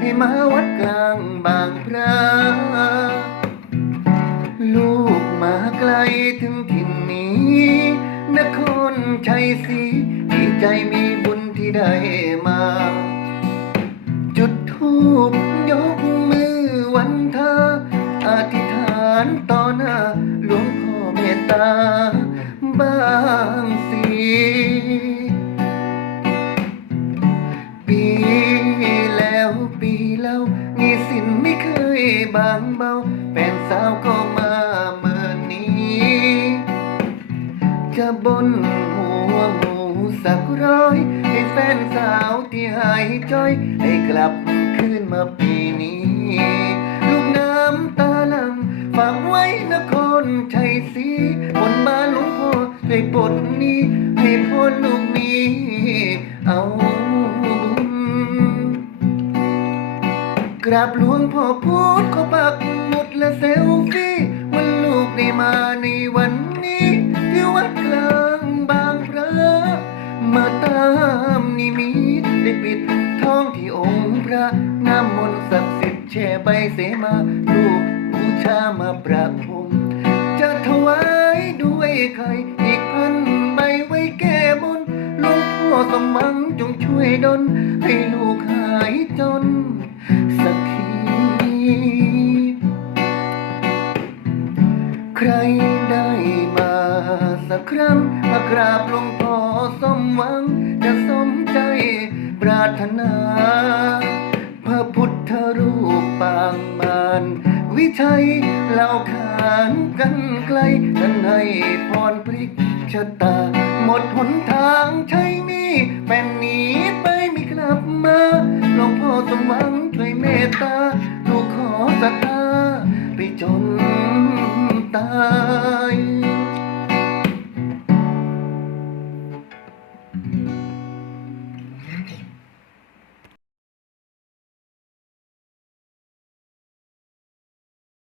ให้มาวัดกลางบางพระ ลูกมาไกลถึงถิ่นนี้ นครชัยศรีดีใจมีบุญที่ได้มา จุดทูบยกมือวันทาอธิษฐานต่อหน้าหลวงพ่อเมตตาบางสี เบาแฟนสาวก็มาเมื่อนี้จะบนหัวหมูสักร้อย ให้แฟนสาวที่หายจ้อยให้กลับคืนมาปีนี้ ลูกน้ำตาลังฝากไว้นครชัยศรีบนบ้านหลวงพ่อให้ปดนี้ให้พ้นลูกนี้ เอากราบหลวงพ่อพูดขอ นี้ ที่วัดกลางบางพระมาตามนิมิตได้ปิดท้องที่องค์พระน้ำมนต์ศักดิ์สิทธิ์แช่ใบเสมาลูกบูชามาประพรมจะถวายด้วยไข่อีกพันใบไว้แก้บนหลวงพ่อสมหวังจงช่วยดลให้ลูกหายจนสักทีใครได้ สักครั้งมากราบหลวงพ่อสมหวัง จะสมใจปรารถนา พระพุทธรูปปางมารวิชัยเล่าขานกันไกลท่านให้พรพลิกชะตา หมดหนทางใช่นี่แฟนหนีไปไม่กลับมาหลวงพ่อสมหวังช่วยเมตตาลูกขอศรัทธาไปจนตา